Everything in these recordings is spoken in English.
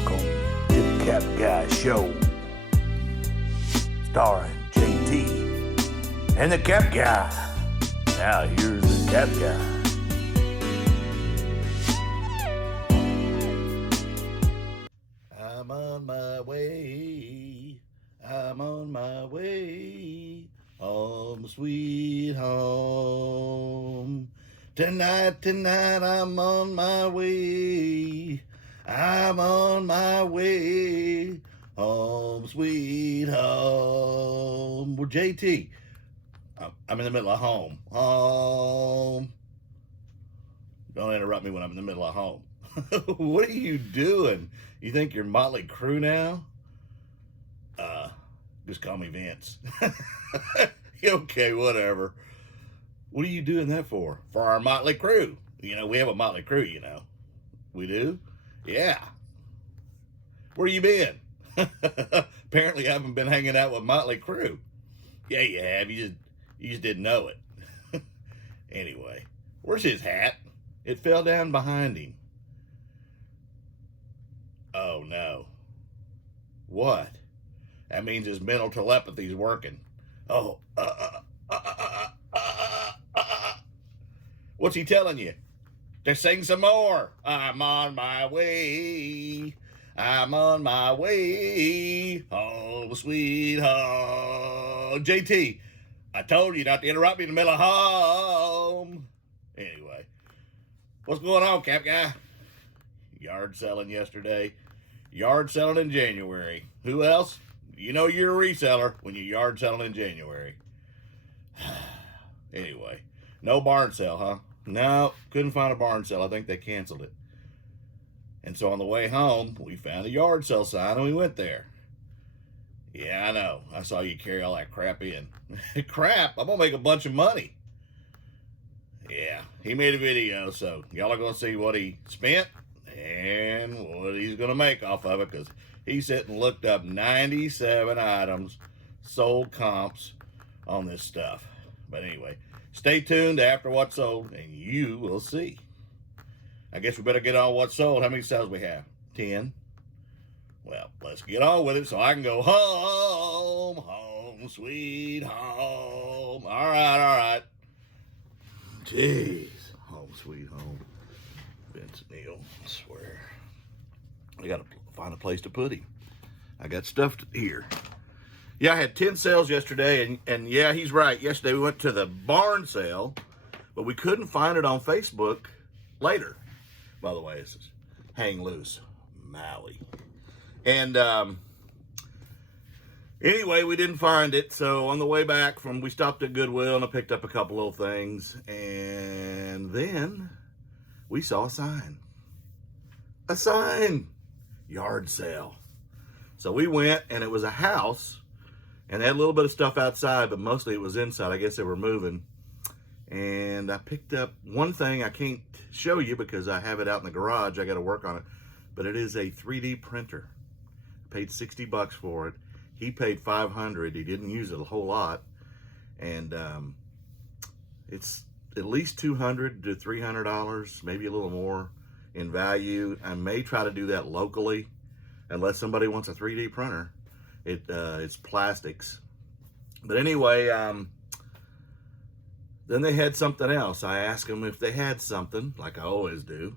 Welcome to the Cap Guy Show, starring JT and the Cap Guy. Now here's the Cap Guy. I'm on my way. I'm on my way. Home, sweet home. Tonight, I'm on my way. I'm on my way. Home, sweet home. Well, JT, I'm in the middle of home. Home. Don't interrupt me when I'm in the middle of home. What are you doing? You think you're Motley Crue now? Just call me Vince. Okay, whatever. What are you doing that for? For our Motley Crue. You know, we have a Motley Crue, you know. We do? Yeah. Where you been? Apparently I haven't been hanging out with Motley Crue. Yeah, you have. You just didn't know it. Anyway, where's his hat? It fell down behind him. Oh, no. What? That means his mental telepathy's working. Oh, what's he telling you? To sing some more. I'm on my way. I'm on my way. Home, sweet home. JT, I told you not to interrupt me in the middle of home. Anyway, what's going on, Cap Guy? Yard selling yesterday. Yard selling in January. Who else? You know you're a reseller when you're yard selling in January. Anyway, no barn sale, huh? No, couldn't find a barn sale. I think they canceled it. And so on the way home, we found a yard sale sign and we went there. Yeah, I know. I saw you carry all that crap in. Crap? I'm going to make a bunch of money. Yeah, he made a video, so y'all are going to see what he spent and what he's going to make off of it, because he sat and looked up 97 items, sold comps on this stuff. But anyway, stay tuned after what's sold, and you will see. I guess we better get on what's sold. How many sales we have? 10. Well, let's get on with it so I can go home, home, sweet home. All right. Jeez, home, sweet home. Vince Neil, I swear. I got to find a place to put him. I got stuff here. Yeah, I had 10 sales yesterday, and yeah, he's right. Yesterday we went to the barn sale, but we couldn't find it on Facebook later. By the way, this is Hang Loose, Maui. And anyway, we didn't find it, so on the way back we stopped at Goodwill, and I picked up a couple little things, and then we saw a sign. A sign! Yard sale. So we went, and it was a house, and they had a little bit of stuff outside, but mostly it was inside. I guess they were moving. And I picked up one thing I can't show you because I have it out in the garage. I got to work on it. But it is a 3D printer. I paid $60 for it. He paid $500. He didn't use it a whole lot. And it's at least $200 to $300, maybe a little more in value. I may try to do that locally unless somebody wants a 3D printer. It's plastics. But anyway, then they had something else. I asked them if they had something, like I always do.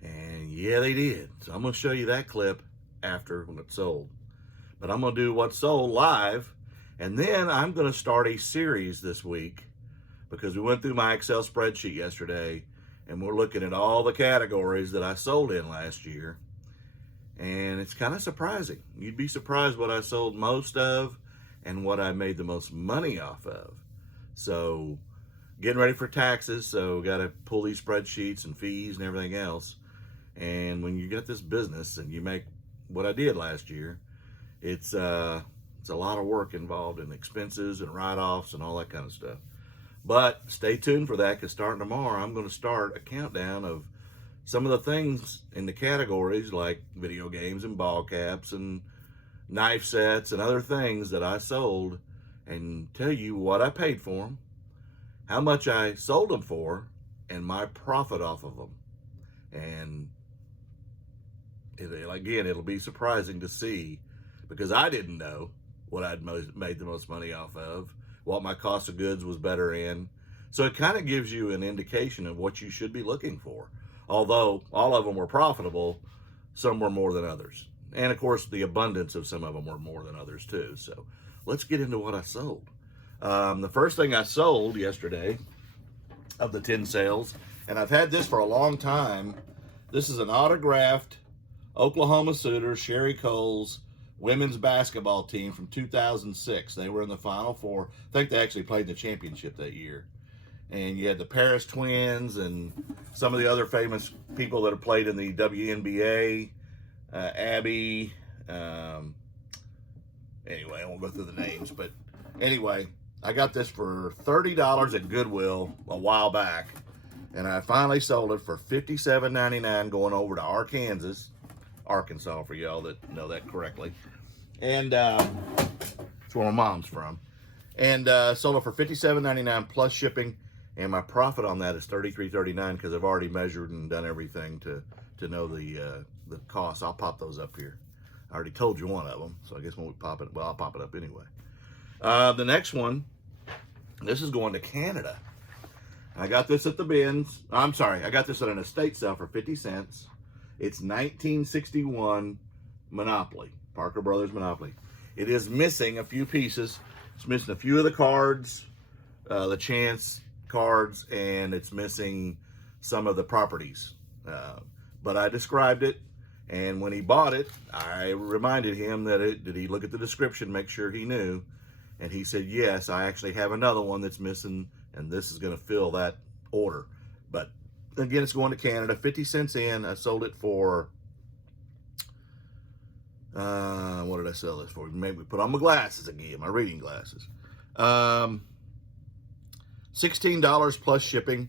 And yeah, they did. So I'm going to show you that clip after when it's sold. But I'm going to do what's sold live. And then I'm going to start a series this week, because we went through my Excel spreadsheet yesterday, and we're looking at all the categories that I sold in last year. And it's kind of surprising. You'd be surprised what I sold most of and what I made the most money off of. So getting ready for taxes, so got to pull these spreadsheets and fees and everything else. And when you get this business and you make what I did last year, it's a lot of work involved in expenses and write-offs and all that kind of stuff. But stay tuned for that, because starting tomorrow, I'm going to start a countdown of some of the things in the categories like video games and ball caps and knife sets and other things that I sold, and tell you what I paid for them, how much I sold them for, and my profit off of them. And It'll be surprising to see, because I didn't know what I'd made the most money off of, what my cost of goods was better in. So it kind of gives you an indication of what you should be looking for. Although all of them were profitable, some were more than others. And of course, the abundance of some of them were more than others too. So let's get into what I sold. The first thing I sold yesterday of the 10 sales, and I've had this for a long time. This is an autographed Oklahoma Sooners Sherry Coles women's basketball team from 2006. They were in the Final Four. I think they actually played in the championship that year. And you had the Paris Twins and some of the other famous people that have played in the WNBA, Abby. Anyway, I won't go through the names, but anyway, I got this for $30 at Goodwill a while back, and I finally sold it for $57.99 going over to Arkansas for y'all that know that correctly. And it's where my mom's from. And sold it for $57.99 plus shipping. And my profit on that is $33.39 because I've already measured and done everything to know the cost. I'll pop those up here. I already told you one of them, so I guess when we pop it, well, I'll pop it up anyway. The next one, this is going to Canada. I got this at the bins. I'm sorry, I got this at an estate sale for 50 cents. It's 1961 Monopoly, Parker Brothers Monopoly. It is missing a few pieces. It's missing a few of the cards, the chance cards, and it's missing some of the properties. But I described it, and when he bought it, I reminded him that did he look at the description, make sure he knew, and he said, yes, I actually have another one that's missing, and this is going to fill that order. But again, it's going to Canada, 50 cents in. I sold it for, what did I sell this for? Maybe put on my glasses again, my reading glasses. $16 plus shipping,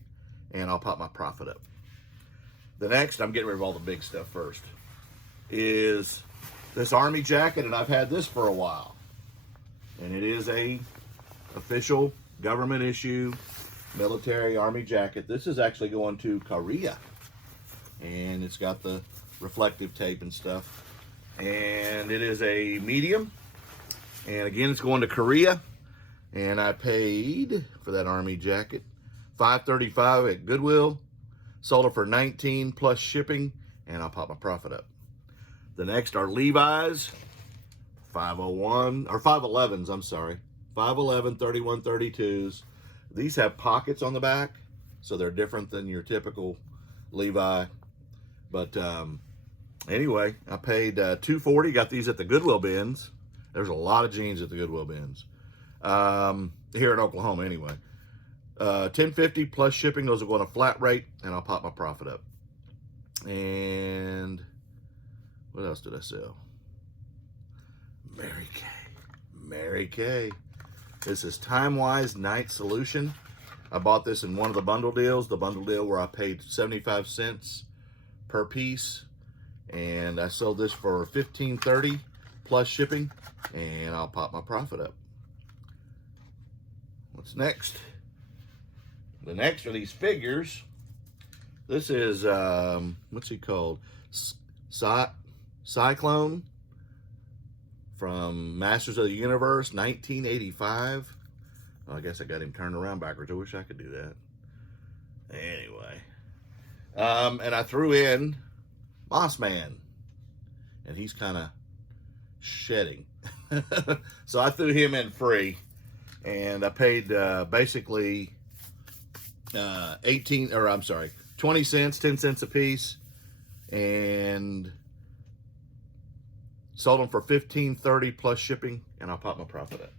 and I'll pop my profit up. The next, I'm getting rid of all the big stuff first, is this Army jacket, and I've had this for a while. And it is a official government issue military Army jacket. This is actually going to Korea, and it's got the reflective tape and stuff. And it is a medium, and again, it's going to Korea. And I paid for that Army jacket $5.35 at Goodwill. Sold it for $19 plus shipping, and I'll pop my profit up. The next are Levi's 501 or 511s. I'm sorry, 511 3132s. These have pockets on the back, so they're different than your typical Levi. But anyway, I paid $2.40. Got these at the Goodwill bins. There's a lot of jeans at the Goodwill bins. Here in Oklahoma anyway. $10.50 plus shipping. Those are going to flat rate, and I'll pop my profit up. And what else did I sell? Mary Kay. This is Time-Wise Night Solution. I bought this in one of the bundle deals, the bundle deal where I paid 75 cents per piece, and I sold this for $15.30 plus shipping, and I'll pop my profit up. What's next? The next are these figures. This is, what's he called? Cyclone from Masters of the Universe, 1985. Well, I guess I got him turned around backwards. I wish I could do that. Anyway. And I threw in Boss Man. And he's kind of shedding. So I threw him in free. And I paid basically 20 cents, 10 cents a piece, and sold them for $15.30 plus shipping, and I'll pop my profit up.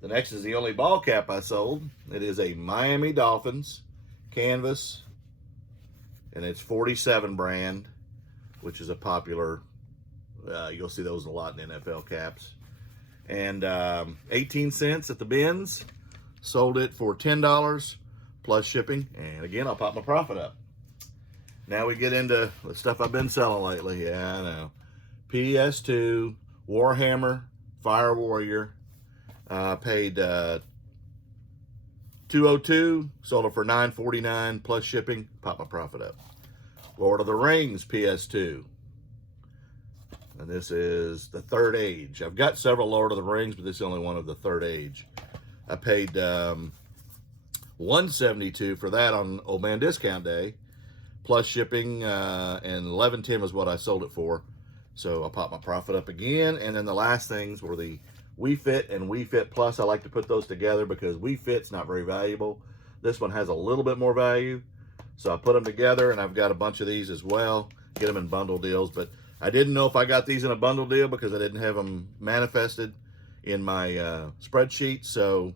The next is the only ball cap I sold. It is a Miami Dolphins canvas, and it's 47 brand, which is a popular, you'll see those a lot in NFL caps. And 18 cents at the bins. Sold it for $10 plus shipping. And again, I'll pop my profit up. Now we get into the stuff I've been selling lately. Yeah, I know. PS2, Warhammer, Fire Warrior. Paid $202. Sold it for $9.49 plus shipping. Pop my profit up. Lord of the Rings PS2. And this is the Third Age. I've got several Lord of the Rings, but this is only one of the Third Age. I paid $172 for that on Old Man Discount Day, plus shipping, and $11.10 was what I sold it for. So I popped my profit up again. And then the last things were the WeFit and WeFit Plus. I like to put those together because WeFit's not very valuable. This one has a little bit more value. So I put them together, and I've got a bunch of these as well. Get them in bundle deals, but I didn't know if I got these in a bundle deal because I didn't have them manifested in my spreadsheet, so,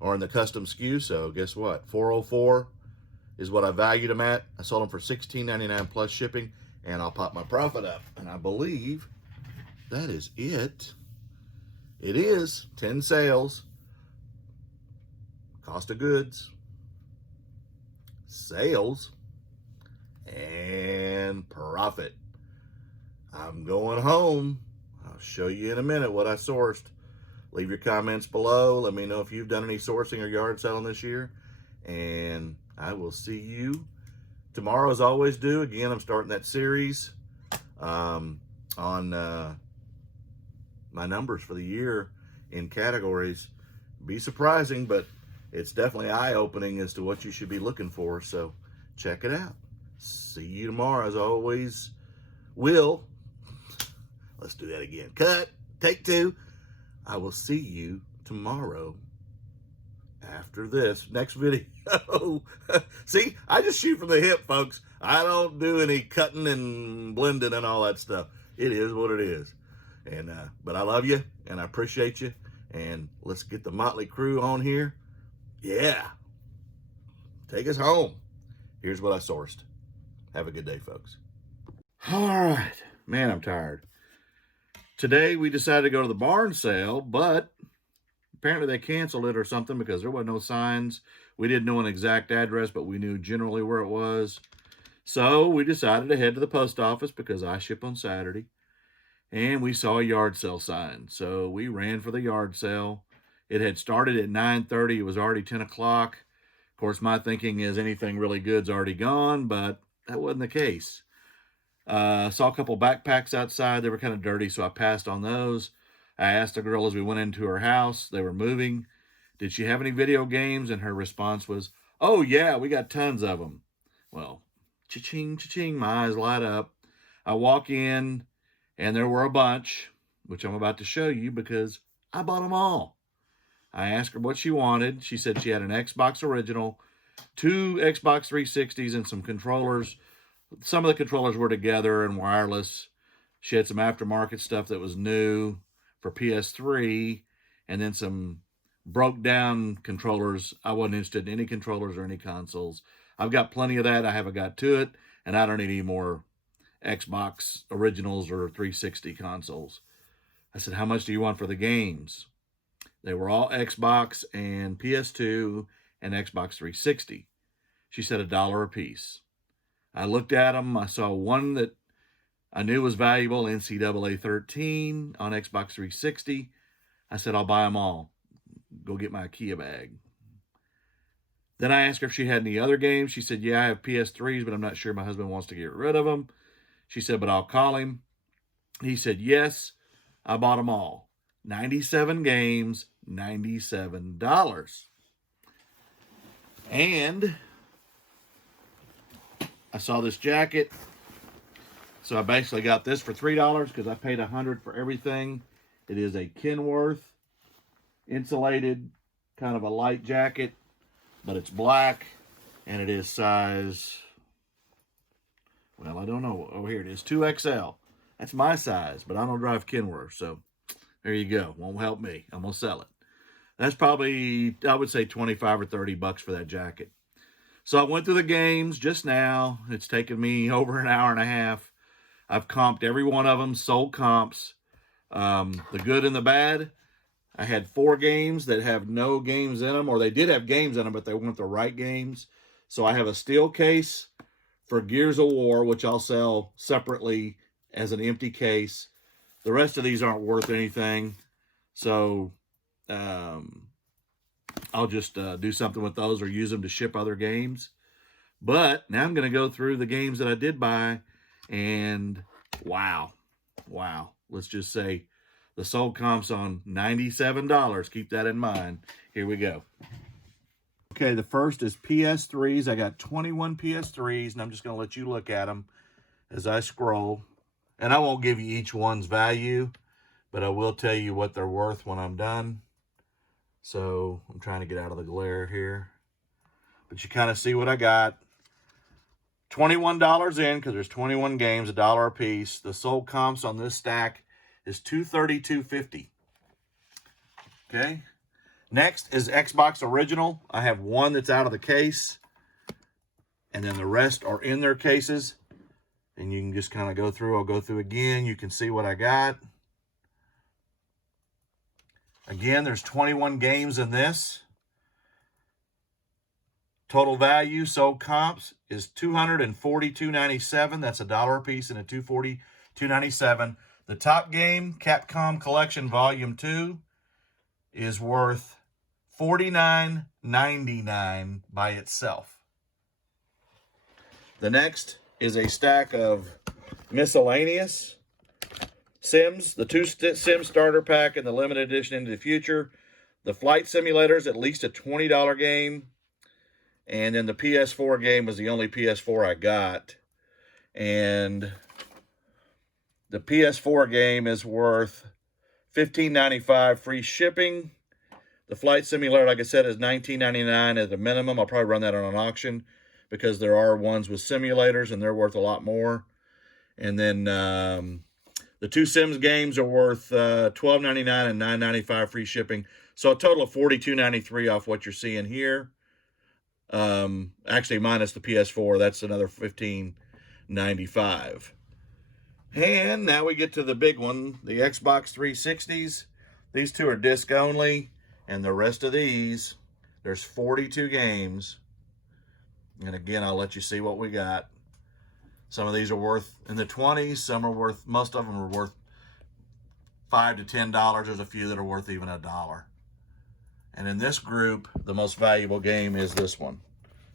or in the custom SKU. So guess what? $404 is what I valued them at. I sold them for $16.99 plus shipping, and I'll pop my profit up. And I believe that is it. It is 10 sales, cost of goods, sales, and profit. I'm going home. I'll show you in a minute what I sourced. Leave your comments below. Let me know if you've done any sourcing or yard selling this year. And I will see you tomorrow as I always do. Again, I'm starting that series on my numbers for the year in categories. Be surprising, but it's definitely eye-opening as to what you should be looking for. So check it out. See you tomorrow as I always will. Let's do that again. Cut. Take two. I will see you tomorrow after this next video. See, I just shoot from the hip, folks. I don't do any cutting and blending and all that stuff. It is what it is. And but I love you and I appreciate you. And let's get the motley crew on here. Yeah. Take us home. Here's what I sourced. Have a good day, folks. All right. Man, I'm tired. Today, we decided to go to the barn sale, but apparently they canceled it or something because there wasn't no signs. We didn't know an exact address, but we knew generally where it was. So we decided to head to the post office because I ship on Saturday. And we saw a yard sale sign. So we ran for the yard sale. It had started at 9:30. It was already 10 o'clock. Of course, my thinking is anything really good's already gone, but that wasn't the case. Saw a couple backpacks outside. They were kind of dirty, so I passed on those. I asked the girl as we went into her house, they were moving, did she have any video games? And her response was, oh yeah, we got tons of them. Well, cha-ching, cha-ching, my eyes light up. I walk in, and there were a bunch, which I'm about to show you because I bought them all. I asked her what she wanted. She said she had an Xbox original, 2 Xbox 360s, and some controllers. Some of the controllers were together and wireless. She had some aftermarket stuff that was new for PS3, and then some broke down controllers. I wasn't interested in any controllers or any consoles. I've got plenty of that. I haven't got to it, and I don't need any more Xbox originals or 360 consoles. I said, how much do you want for the games? They were all Xbox and PS2 and Xbox 360. She said $1 a piece. I looked at them. I saw one that I knew was valuable, NCAA 13 on Xbox 360. I said, I'll buy them all. Go get my IKEA bag. Then I asked her if she had any other games. She said, yeah, I have PS3s, but I'm not sure my husband wants to get rid of them. She said, but I'll call him. He said, yes, I bought them all. 97 games, $97. And I saw this jacket. So I basically got this for $3 because I paid $100 for everything. It is a Kenworth insulated, kind of a light jacket, but it's black, and it is size, well, I don't know. Oh, here it is, 2XL. That's my size, but I don't drive Kenworth, so there you go. Won't help me. I'm going to sell it. That's probably, I would say, 25 or 30 bucks for that jacket. So I went through the games just now. It's taken me over an hour and a half. I've comped every one of them, sold comps. The good and the bad. I had 4 games that have no games in them, or they did have games in them, but they weren't the right games. So I have a steel case for Gears of War, which I'll sell separately as an empty case. The rest of these aren't worth anything. So I'll just do something with those or use them to ship other games. But now I'm going to go through the games that I did buy, and wow, Wow. Let's just say the sold comps on $97. Keep that in mind. Here we go. Okay, the first is PS3s. I got 21 PS3s, and I'm just going to let you look at them as I scroll. And I won't give you each one's value, but I will tell you what they're worth when I'm done. So I'm trying to get out of the glare here. But you kind of see what I got. $21 in, because there's 21 games, $1 a piece. The sold comps on this stack is $232.50. Okay. Next is Xbox Original. I have one that's out of the case, and then the rest are in their cases. And you can just kind of go through. I'll go through again. You can see what I got. Again, there's 21 games in this. Total value sold comps is $242.97. That's $1 a piece and a $242.97. The top game, Capcom Collection Volume 2, is worth $49.99 by itself. The next is a stack of miscellaneous Sims, the 2 Sims starter pack and the limited edition Into the Future. The flight simulator's at least a $20 game. And then the PS4 game was the only PS4 I got. And the PS4 game is worth $15.95 free shipping. The flight simulator, like I said, is $19.99 at a minimum. I'll probably run that on an auction because there are ones with simulators and they're worth a lot more. And then the 2 Sims games are worth $12.99 and $9.95 free shipping. So a total of $42.93 off what you're seeing here. Actually, minus the PS4, that's another $15.95. And now we get to the big one, the Xbox 360s. These two are disc only, and the rest of these, there's 42 games. And again, I'll let you see what we got. Some of these are worth in the 20s. Some are worth, most of them are worth $5 to $10. There's a few that are worth even $1. And in this group, the most valuable game is this one.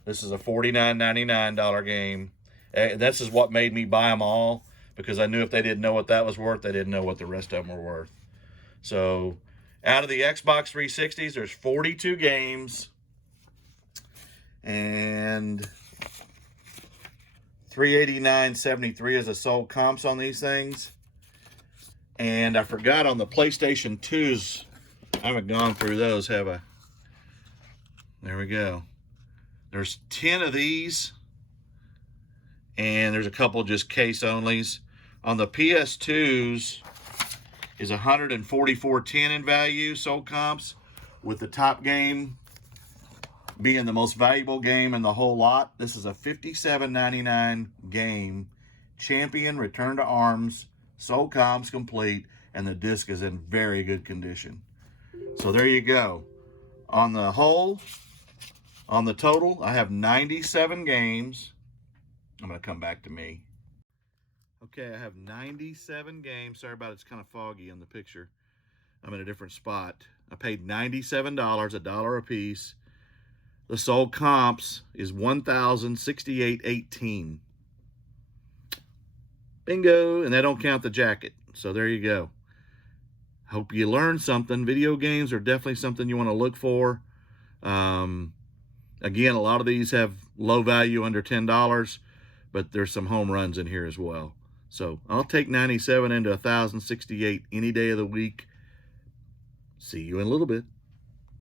This is a $49.99 game. And this is what made me buy them all, because I knew if they didn't know what that was worth, they didn't know what the rest of them were worth. So out of the Xbox 360s, there's 42 games. And $389.73 is the sold comps on these things. And I forgot on the PlayStation 2s, I haven't gone through those, have I? There we go. There's 10 of these. And there's a couple just case onlys. On the PS2s is $144.10 in value, sold comps, with the top game being the most valuable game in the whole lot. This is a $57.99 game. Champion, Return to Arms, sold comps complete, and the disc is in very good condition. So there you go. On the whole, on the total, I have 97 games. I'm going to come back to me. Okay, I have 97 games. Sorry about it, it's kind of foggy in the picture. I'm in a different spot. I paid $97, $1 a piece. The sold comps is $1,068.18. Bingo, and they don't count the jacket. So there you go. Hope you learned something. Video games are definitely something you want to look for. Again, a lot of these have low value under $10, but there's some home runs in here as well. So I'll take 97 into 1,068 any day of the week. See you in a little bit.